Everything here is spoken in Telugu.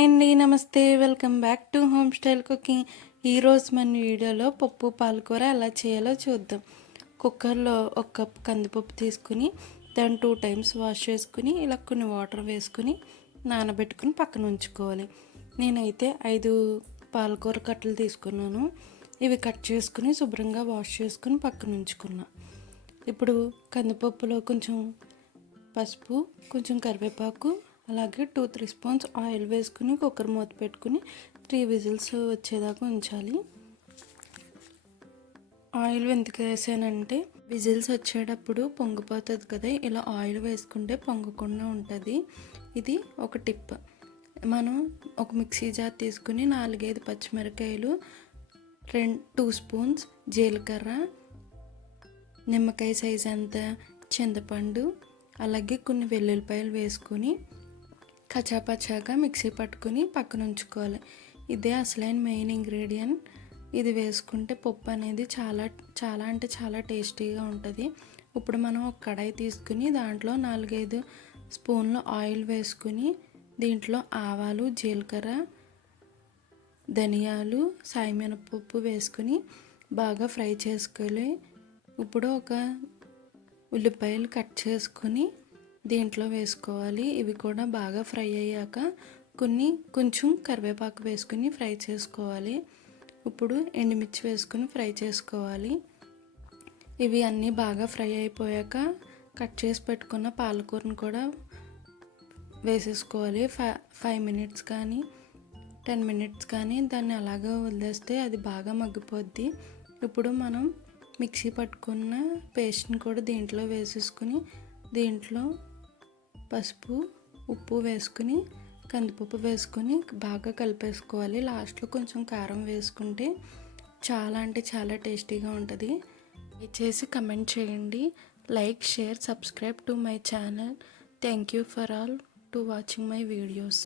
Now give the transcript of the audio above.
హాయ్ అండి నమస్తే. Welcome back to home style cooking. ఈరోజు మన వీడియోలో పప్పు పాలకూర ఎలా చేయాలో చూద్దాం. కుక్కర్లో ఒక కప్ కందిపప్పు తీసుకుని దాన్ని టూ టైమ్స్ వాష్ చేసుకుని ఇలా కొన్ని వాటర్ వేసుకుని నానబెట్టుకుని పక్కన ఉంచుకోవాలి. నేనైతే ఐదు పాలకూర కట్టలు తీసుకున్నాను. ఇవి కట్ చేసుకుని శుభ్రంగా వాష్ చేసుకుని పక్కన ఉంచుకున్నా. ఇప్పుడు కందిపప్పులో కొంచెం పసుపు కొంచెం కరివేపాకు అలాగే టూ త్రీ స్పూన్స్ ఆయిల్ వేసుకుని కుక్కర్ మూత పెట్టుకుని త్రీ విజిల్స్ వచ్చేదాకా ఉంచాలి. ఆయిల్ ఎందుకు వేసానంటే విజిల్స్ వచ్చేటప్పుడు పొంగిపోతుంది కదా ఇలా ఆయిల్ వేసుకుంటే పొంగకుండా ఉంటుంది. ఇది ఒక టిప్. మనం ఒక మిక్సీ జార్ తీసుకుని నాలుగైదు పచ్చిమిరకాయలు రెండు టూ స్పూన్స్ జీలకర్ర నిమ్మకాయ సైజ్ అంత చింతపండు అలాగే కొన్ని వెల్లుల్లిపాయలు వేసుకొని కచాపచాగా మిక్సీ పట్టుకొని పక్కన ఉంచుకోవాలి ఇదే అసలైన మెయిన్ ఇంగ్రీడియంట్. ఇది వేసుకుంటే పప్పు అనేది చాలా చాలా అంటే చాలా టేస్టీగా ఉంటుంది. ఇప్పుడు మనం ఒక కడాయి తీసుకుని దాంట్లో నాలుగైదు స్పూన్లు ఆయిల్ వేసుకుని దీంట్లో ఆవాలు జీలకర్ర ధనియాలు సాయిమినపప్పు వేసుకుని బాగా ఫ్రై చేసుకోవాలి. ఇప్పుడు ఒక ఉల్లిపాయలు కట్ చేసుకొని దీంట్లో వేసుకోవాలి. ఇవి కూడా బాగా ఫ్రై అయ్యాక కొన్ని కొంచెం కరివేపాకు వేసుకుని ఫ్రై చేసుకోవాలి. ఇప్పుడు ఎండుమిర్చి వేసుకుని ఫ్రై చేసుకోవాలి. ఇవి అన్నీ బాగా ఫ్రై అయిపోయాక కట్ చేసి పెట్టుకున్న పాలకూరను కూడా వేసేసుకోవాలి. ఫైవ్ ఫైవ్ మినిట్స్ కానీ టెన్ మినిట్స్ కానీ దాన్ని అలాగే వదిలేస్తే అది బాగా మగ్గిపోద్ది. ఇప్పుడు మనం మిక్సీ పట్టుకున్న పేస్ట్ని కూడా దీంట్లో వేసేసుకుని దీంట్లో పసుపు ఉప్పు వేసుకుని కందిపప్పు వేసుకొని బాగా కలిపేసుకోవాలి. లాస్ట్లో కొంచెం కారం వేసుకుంటే చాలా అంటే చాలా టేస్టీగా ఉంటుంది. చేసి కమెంట్ చేయండి. Like share subscribe to my channel. Thank you for all to watching my videos.